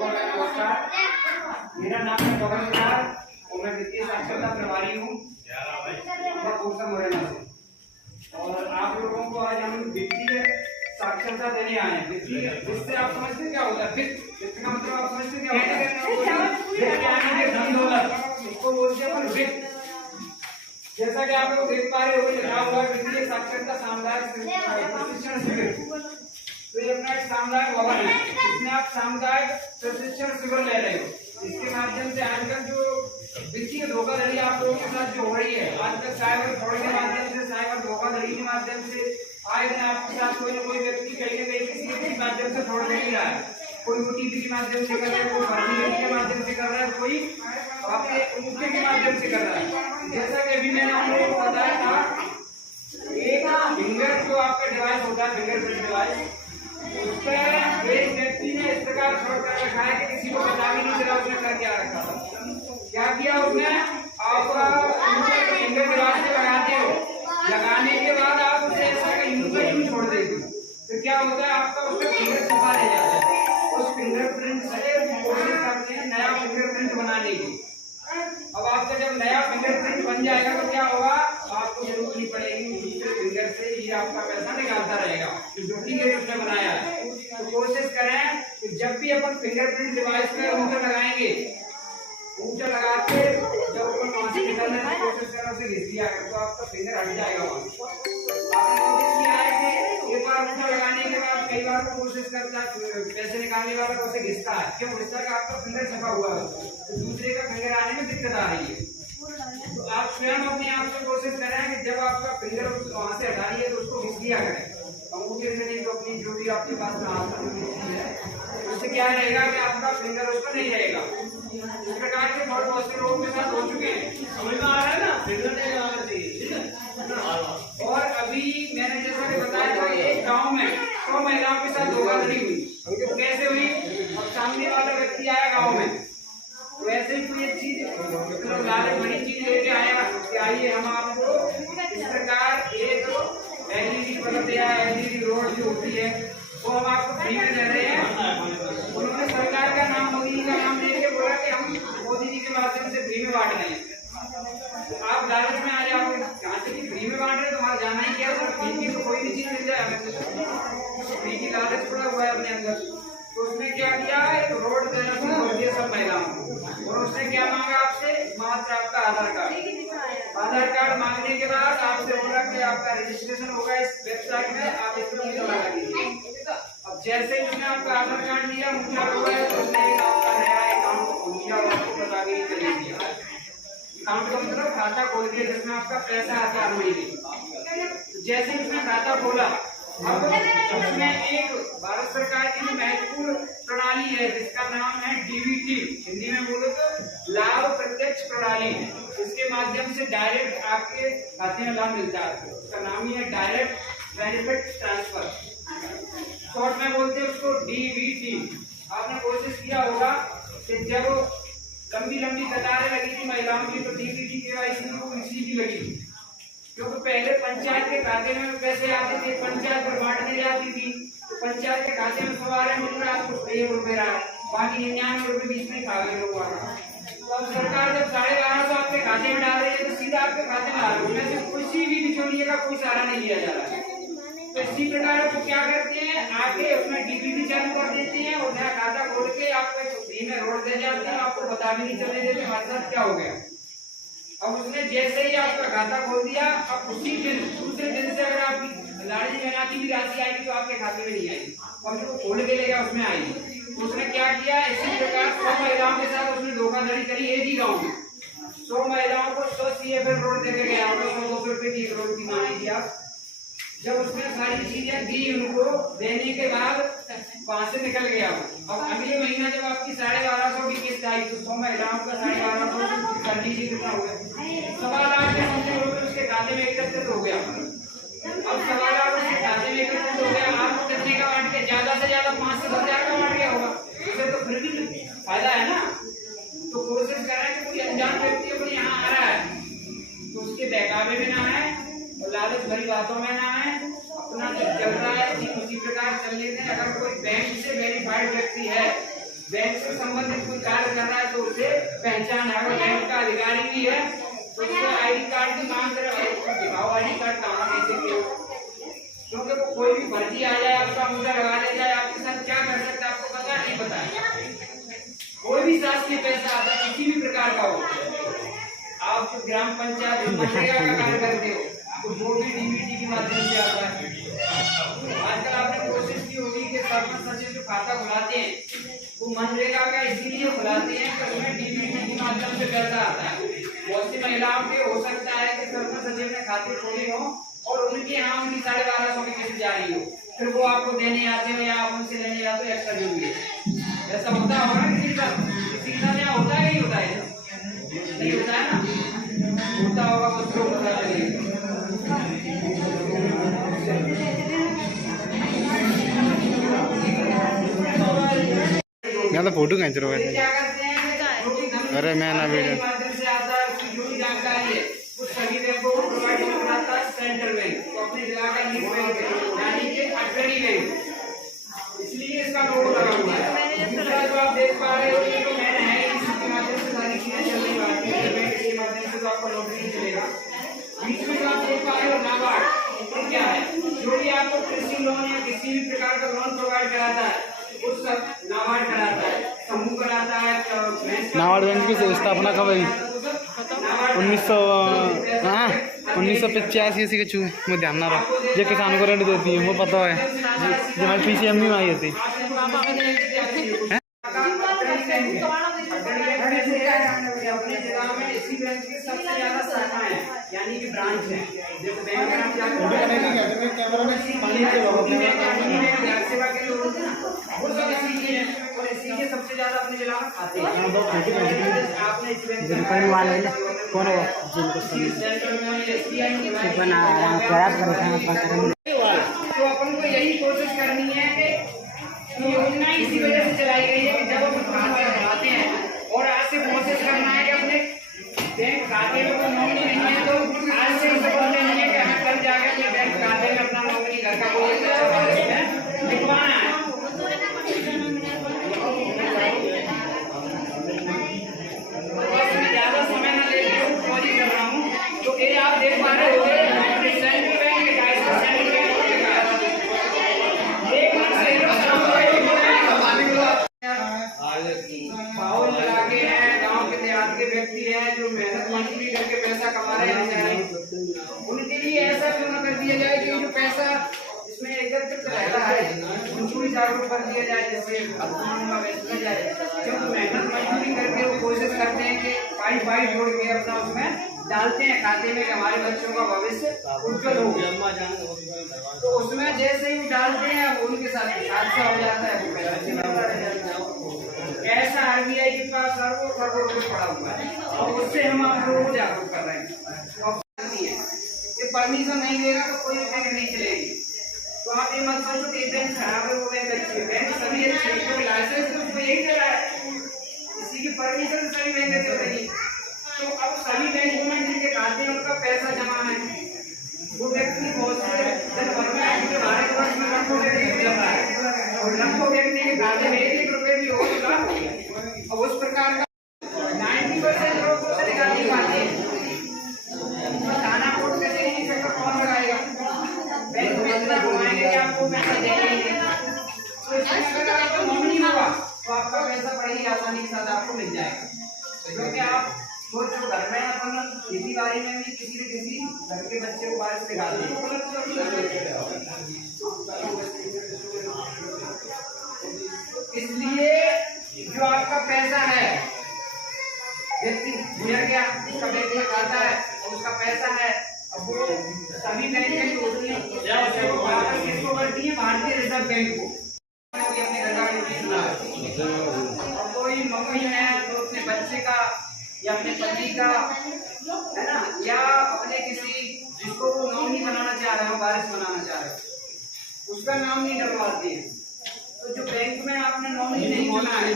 नमस्कार, मेरा नाम है पवन कुमार और मैं वित्तीय साक्षरता प्रभारी हूँ मुरैना से। और आप लोगों को आज हम वित्तीय साक्षरता देने आए हैं। वित्तीय जिससे आप समझते क्या होता है? वित्त का मतलब आप समझते क्या होता है? वित्त यानी कि धन दौलत, इसको बोलते हैं अपन वित्त। जैसा कि आप लोग देख पा रहे हो, लिखा हुआ है वित्तीय साक्षरता सामुदायिक प्रशिक्षण शिविर। तो ये अपना एक सामुदायिक भवन है, इसमें आप सामुदायिक प्रशिक्षण शिविर ले रहे हो। इसके माध्यम से आजकल जो वित्तीय धोखाधड़ी आप लोगों के साथ जो हो रही है, आजकल साइबर फ्रॉड के माध्यम से, साइबर धोखाधड़ी के माध्यम से आए दिन आपके साथ कोई ना कोई व्यक्ति कहीं न कहीं किसी के माध्यम से फ्रॉड कर रहा है। कोई ओटीपी के माध्यम से कर रहा है, कोई फर्जी के माध्यम से कर रहा है, कोई आपके अंगूठे के माध्यम से कर रहा है। जैसा कि अभी मैंने आप लोगों को बताया था, एक फिंगर जो आपका डिवाइस होता है, फिंगरप्रिंट डिवाइस, उस पर एक व्यक्ति ने इस प्रकार फ्रॉड कर रखा है कि किसी को पता भी नहीं चला उसने कर क्या रखा था। क्या किया उसने? आपका फिंगर डिवाइस से लगाते हो, लगाने के बाद आप उसे ऐसा का यूं छोड़ देते हो, तो क्या होता है? आपका उसका फिंगर छपा रह जाता है। उस फिंगरप्रिंट से कोशिश करते हैं नया फिंगरप्रिंट बनाने की। अब आपका जब नया फिंगरप्रिंट बन जाएगा तो क्या होगा? आपको जरूरत नहीं पड़ेगी दूसरे फिंगर से ये आपका पैसा निकालता रहेगा जो डुप्लीकेट उसने बनाया है। तो कोशिश करें कि जब भी अपन फिंगरप्रिंट डिवाइस में ऊँचा लगाएंगे, ऊँचा लगा के जब अपन वहां से निकालने की कोशिश करें उसे घिस दिया कर, तो आपका फिंगर हट जाएगा वहां। आपने नोटिस किया है कि एक बार ऊँचा लगाने के बाद कई बार कोशिश करता है पैसे निकालने वाला को उसे घिसता है। क्यों घिसता है? आपका फिंगर छपा हुआ है, तो दूसरे का फिंगर आने में दिक्कत आ रही है। तो आप स्वयं अपने आप से कोशिश करें कि जब आपका फिंगर वहां से हटाइए तो उसको घिस लिया करें। अंगूठे से नहीं तो अपनी जो भी आपके पास में हाथ में चीज है, उससे क्या रहेगा कि आपका फिंगर उस पर नहीं रहेगा। इस प्रकार के बहुत से लोगों के साथ हो चुके हैं। समझ में आ रहा है ना? फिंगर नहीं लगाना चाहिए। और अभी मैंने जैसा कि बताया था, एक गाँव में 100 महिलाओं के साथ धोखाधड़ी हुई। तो कैसे हुई? और सामने वाला व्यक्ति आया गाँव में, वैसे ही कोई एक चीज मतलब लालच बड़ी चीज लेके आया कि आइए हम आपको इस प्रकार एक एलईडी बल्ब या एलईडी रोड जो होती है वो हम आपको फ्री में दे रहे हैं। उन्होंने सरकार का नाम, मोदी जी का नाम लेके बोला कि हम मोदी जी के माध्यम से फ्री में बांट रहे हैं। तो आप लालच में आ जाओगे, जहाँ से फ्री में बांट रहे तो वहाँ जाना ही क्या? फ्री की तो कोई भी चीज मिल जाए हमें, फ्री की लालच पड़ा हुआ है अपने अंदर। तो उसने क्या किया? एक रोड देना शुरू कर दिया सब महिलाओं को। और उसने क्या मांगा आपसे? मात्र आपका आधार कार्ड। आधार कार्ड मांगने के बाद आपसे बोला कि आपका रजिस्ट्रेशन होगा इस वेबसाइट में, आप इसमें मुझे लगा दीजिए। अब जैसे ही उसने आपका आधार कार्ड लिया, मुझे हुआ है तो उसने आपका नया अकाउंट खोल दिया और आपको बता के चले दिया। अकाउंट का मतलब खाता खोल दिया जिसमें आपका पैसा आता है महीने। जैसे ही उसने खाता खोला, अब उसमें एक भारत सरकार की जो महत्वपूर्ण प्रणाली है जिसका नाम है डीबीटी, हिंदी में बोलो तो लाभ प्रत्यक्ष प्रणाली, इसके माध्यम से डायरेक्ट आपके खाते में लाभ मिलता है। उसका नाम ही है डायरेक्ट बेनिफिट ट्रांसफर, शॉर्ट में बोलते हैं उसको डीबीटी। आपने कोशिश किया होगा कि जब लंबी लंबी कतारें लगी थी महिलाओं की तो डीबीटी केवाईसी को इसी की लगी थी, क्योंकि पहले पंचायत के खाते में पैसे आते थे, पंचायत पर बांट दी जाती थी। तो पंचायत के खाते में 112 मिल रहा है, आपको 1 रुपये रहा, बाकी 99 रुपये बीच में खा गए लोग। तो अब सरकार जब 1250 आपके खाते में डाल रही है तो सीधा आपके खाते में आ रही है, उसमें से किसी भी बिचौलिए का कोई सहारा नहीं लिया जा रहा है। तो इसी प्रकार वो क्या करते हैं, आके उसमें डीबीटी चालू कर देते हैं और नया खाता खोल के आपको फ्री में रोड दे जाते हैं, आपको बता भी नहीं चलने देते हमारे साथ क्या हो गया। अब उसने जैसे ही आपका खाता खोल दिया, अब उसी दिन दूसरे दिन से अगर आपकी लाड़ी महीना की भी राशि आएगी तो आपके खाते में नहीं आएगी, और जो खोल के लेगा उसमें आएगी। तो उसने क्या किया? इसी प्रकार 100 महिलाओं के साथ उसने धोखाधड़ी करी एक ही गाँव में। 100 महिलाओं को 100 CFL रोड देके गया, 100-200 रुपए की एक रोड की मांगी थी। आप जब उसने सारी चीजें दी उनको, देने के बाद वहां से निकल गया। अब अगले महीना जब आपकी 1250 की किस्त आई तो 100 महिलाओं का 1250 कर लीजिए कितना हो गया? 1.25 लाख के समथिंग रुपए उसके खाते में एकत्रित हो गया। अब 1.25 लाख उसके खाते में एकत्रित हो गया। आपको कितने का बांट के? ज्यादा से ज्यादा 5 से 10 हजार का बांट गया होगा, उसे तो फिर भी फायदा है ना। तो कोशिश करें कि कोई अनजान व्यक्ति अपने यहाँ आ रहा है तो उसके बहकावे में ना आए और लालच भरी बातों में ना आए, अपना जो चल रहा है उसी प्रकार चलने दें। अगर कोई बैंक से वेरीफाइड व्यक्ति है, बैंक से से संबंधित कोई कार्य कर रहा है तो उसे पहचान है। अगर बैंक का अधिकारी भी है तो उसको आईडी कार्ड की मांग करे, दिखाओ आईडी कार्ड कहाँ कैसे किया, क्योंकि वो कोई भी भर्ती आ जाए आपका मुद्दा लगा ले जाए, आपके साथ क्या कर सकता है आपको पता नहीं पता है। कोई भी शासकीय पैसा आता है किसी भी प्रकार का हो, आप तो ग्राम पंचायत मनरेगा का कार्य करते हो तो वो भी डीबीटी के माध्यम से आता है। आजकल आपने कोशिश की होगी कि सरपंच सचिव जो खाता खुलाते हैं वो मनरेगा का इसीलिए खुलाते हैं कि उसमें डीबीटी के माध्यम से पैसा आता है। बहुत सी महिलाओं के हो सकता है कि सरपंच सचिव ने खाते खोले हो और उनके यहाँ उनकी 1250 की किस्त जारी हो, फिर वो आपको देने आते हो या आप उनसे लेने जाते हो एक्स्ट्रा जो भी है। ऐसा होता होगा ना किसी का, किसी का यहाँ होता है, नहीं होता है, नहीं होता है ना, होता होगा उसको पता लगेगा। मैं तो फोटो खींच रहा हूँ। क्या करते हैं, अरे मैं ना वीडियो माध्यम से आता है, उसकी जो भी जानकारी है उस सभी बैंकों को प्रोवाइड कराता है सेंट्रल बैंक, तो अपने जिला का लीड बैंक है यानी कि अग्रणी बैंक, इसलिए इसका लोगो लगा हुआ है। दूसरा जो आप देख पा रहे हो ये तो मैंने है, इसके माध्यम से सारी चीजें चल रही बात है, बैंक के माध्यम से तो आपका नौकरी नहीं चलेगा। बीच में जो आप देख पा रहे हो नाबार्ड, ये क्या है, जो भी आपको कृषि लोन या किसी भी प्रकार का लोन प्रोवाइड कराता है उस सब नाबार्ड कराता है, समूह कराता है। नाबार्ड बैंक की स्थापना कब हुई? 1985 के चू में ध्यान ना रहा, जो किसानों को ऋण देती है वो पता है, जो हमारे पीसीएम में आई थी। अपने जिला में इसी बैंक की सबसे ज्यादा शाखाएं हैं यानी कि ब्रांच है, जैसे बैंक में सेवा के लोग होते हैं ना वो सब इसी के हैं और इसी के सबसे ज्यादा अपने जिला में खाते हैं। आपने इस बैंक वाले कौन है जिनको तो अपन को यही कोशिश करनी है कि योजना इसी वजह से चलाई गई है कि जब अपन खाते बनाते हैं और आज से कोशिश करना है कि अपने बैंक खाते में कोई नौकरी नहीं है तो आज से उसे बोलने नहीं है कि हमें कल जाकर अपने बैंक खाते में अपना नौकरी घर का कोई लिखवाना है। ज्यादा समय न लेके कर रहा हूँ तो ये आप देख पा रहे हो सेंट्रल बैंक माहौल लगा के हैं, गांव के देहात के व्यक्ति हैं जो मेहनत मजदूरी करके पैसा कमा रहे हैं, उनके लिए ऐसा क्यों न कर दिया जाए कि जो पैसा इसमें एकत्रित रहता है उनको भी जागरूक कर दिया जाए, जैसे जाए, क्योंकि मेहनत मजदूरी करके वो कोशिश करते हैं कि पाई जोड़ के अपना उसमें डालते हैं खाते में कि हमारे बच्चों का भविष्य उज्जवल हो, तो उसमें जैसे ही डालते हैं उनके साथ हादसा हो जाता है। ऐसा आरबीआई के पास करोड़ों रुपए पड़ा हुआ है और उससे हम आप लोगों को जागरूक कर रहे हैं। ये परमिशन नहीं देगा तो कोई बैंक नहीं चलेगी, तो आप ये मत सोचो कि बैंक खराब है वो बैंक अच्छी है, बैंक सभी अच्छी है क्योंकि लाइसेंस तो उसको यही दे रहा है, इसी की परमिशन सभी बैंक चल रही है। तो अब सभी बैंकों में जिनके खाते में उनका पैसा जमा है वो व्यक्ति बहुत से भारतवर्ष में लाखों व्यक्ति चल रहा है और लाखों व्यक्ति के खाते में 1 रुपए भी हो तो लाभ हो गया और उस प्रकार का 90% लोग तो निकाल नहीं पाते हैं। थाना कोर्ट कचहरी की चक्कर कौन लगाएगा, बैंक में इतना घुमाएंगे कि आपको पैसा देंगे ही नहीं, तो इसमें अगर आपका नॉमिनी होगा तो आपका पैसा बड़ी ही आसानी के साथ आपको मिल जाएगा, क्योंकि आप सोचो घर में अपन खेती बाड़ी में भी किसी घर के बच्चे को बारिश दिखाते हैं, इसलिए जो आपका पैसा है व्यक्ति गुजर गया उसका बैंक में खाता है और उसका पैसा है, अब वो सभी बैंक में किसको करती है, भारतीय रिजर्व बैंक को अपने घर का और कोई मकई है तो अपने बच्चे का या अपने पति का है ना, या अपने किसी जिसको वो नॉमिनी बनाना चाह रहे हो, वारिस बनाना चाह रहे हो, उसका नाम नहीं डलवाते हैं। तो जो बैंक में आपने नॉमिनी नहीं चुना है